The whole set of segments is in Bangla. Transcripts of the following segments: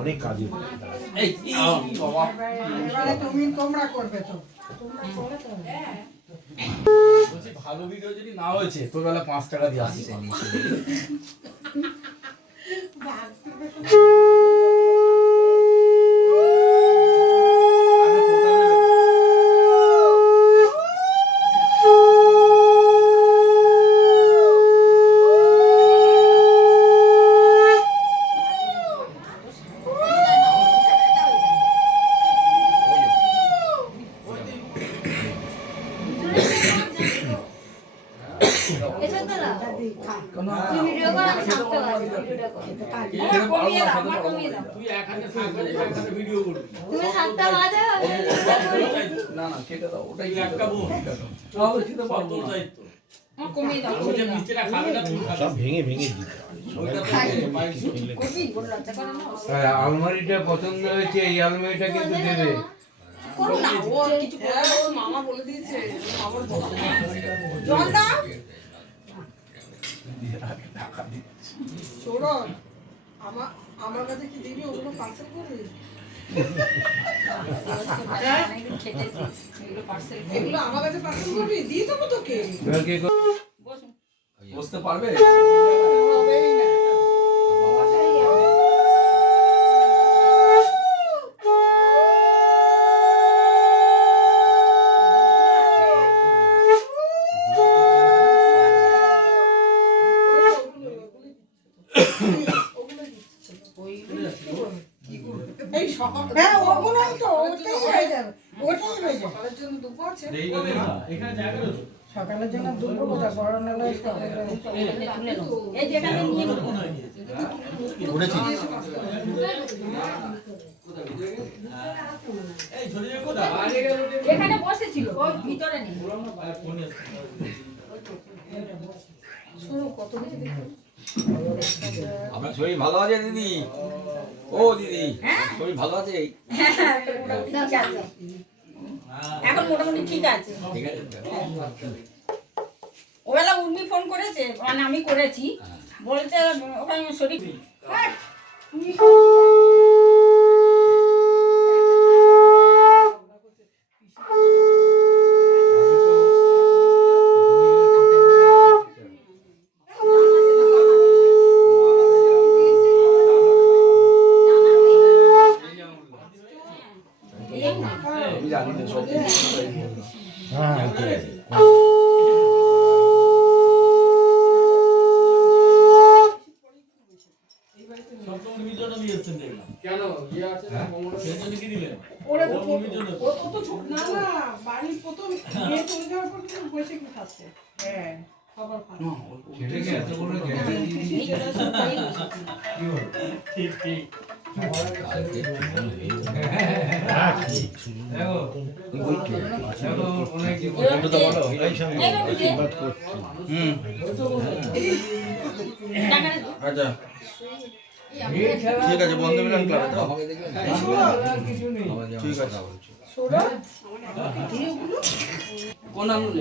অনেক কাজে তোমরা করবে তো ভালো ভিডিও যদি না হয়েছে তো বেলা 5 টাকা দিয়ে আসছে আলমারিটা পছন্দ হয়েছে এই আলমারিটা কিন্তু দেবে মামা বলে দিয়েছে আমার কাছে কি দিবি ওগুলো পার্সেল করবি এগুলো আমার কাছে পার্সেল করবি দিয়ে দেবো তোকে বুঝতে পারবে সকালের জন্য দুপুর কোথা বড় নালে এখানে বসেছিল ভিতরে নেই আপনার শরীর ভালো আছে দিদি ও দিদি শরীর ভালো আছে এখন মোটামুটি ঠিক আছে ওবেলা উর্মি ফোন করেছে মানে আমি করেছি বলছে ওখানে শরীর ঠিক আছে বন্ধু মিলন ক্লাবে তো ঠিক আছে কোন আঙুলে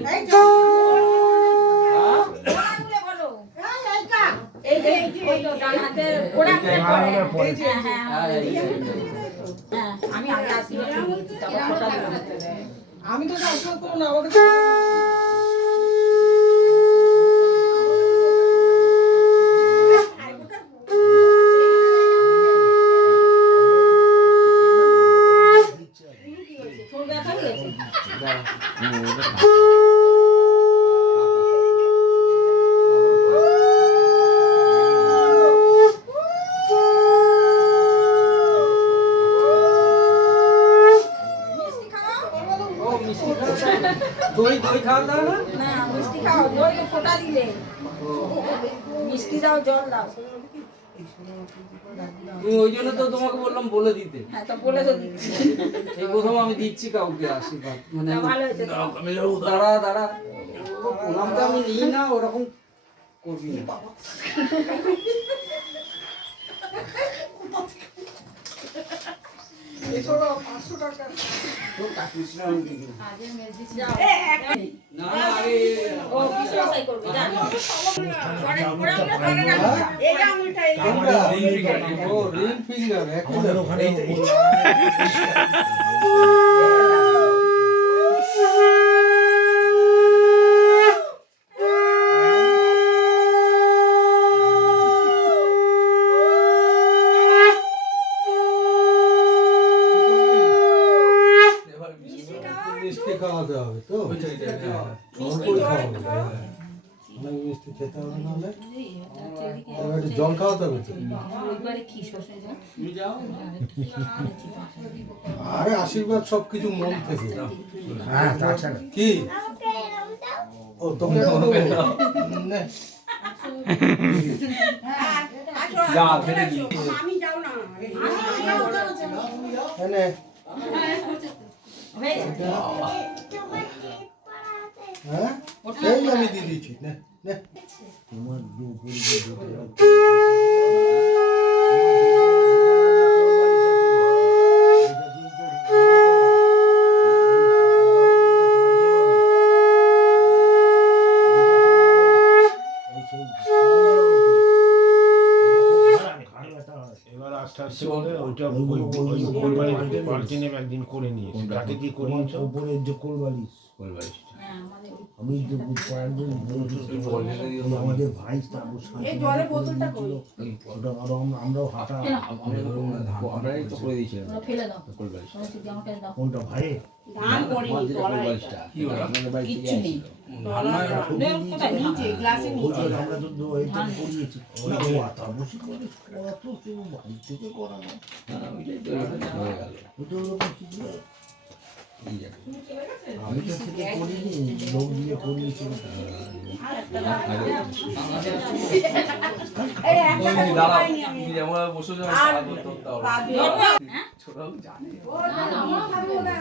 আমি তো আমাকে দই খাওয়া দাও না মিষ্টি খাও দই তো ফোটা দিলে মিষ্টি দাও জল দাও ওই জন্য তো তোমাকে বললাম বলে দিতে হ্যাঁ তো বলে তো দিচ্ছি এই প্রথম আমি দিচ্ছি কাউকে আশীর্বাদ মানে ভালো হয়েছে দাঁড়া প্রণামটা আমি নিই না ওরকম করবি না $500 তো কাটিস না আমি এ করবে জানি পরে পরে আমরা পরে রাখবো এই যে আঙুলটা এই যে কোনটা? ring finger, ও রিং ফিঙ্গার এখন আমাদের ওখানে এবার মিষ্টি খাওয়াতে হবে তো ওইটাই, হ্যাঁ। অল্পই খাওয়াতে হবে অনেক মিষ্টি খেতে হবে নাহলে এবার একটু জল খাওয়াতে হবে তো রবিবারে কি শ্বশুর যা তুমি যাও আরে আশীর্বাদ সবকিছু মন থেকে হ্যাঁ তাছাড়া কি ও তোকে নে। যা ফেলে দিই আমি যাও না এনে হয়ে গেছে হ্যাঁ এই আমি দিয়ে দিচ্ছি নে নে তোমার এবার আস্তে আস্তে করে ওইটা পাল্টে নেবে একদিন করে নিয়ে যাকে দিয়ে করিয়েছ উপরের যে কোলবালিশ হ্যাঁ আমাদের আমি যে কয়েকদিন আমাদের ভাই এই জলের বোতলটা কই ওটা আরো আমরাও হাঁটা আমরাই তো করে দিয়েছিলাম ওটা ফেলে দাও ওটা যদি আমাকে দাও কোনটা ভাই ধান করিনি তলায় কি ওটা কিচ্ছু নেই ধান নয় ওটা। কোথায় নিচে গ্লাসে নিচে আমরা তো এটা করিয়েছি ওরা ওটা বসে করে করা তো কেউ বাড়ি থেকে করা না ওটা হলো কিছু আমি তো থেকে করিনি লোক দিয়ে করিয়েছি এই ওই একটা দাঁড়াও পাইনি আমি তুমি যেমন বসে যাও আর পা দিয়ে ধরতে হবে। পা দিয়ে হ্যাঁ ছোট বাবু জানে ও না আমার ভাবে ওটা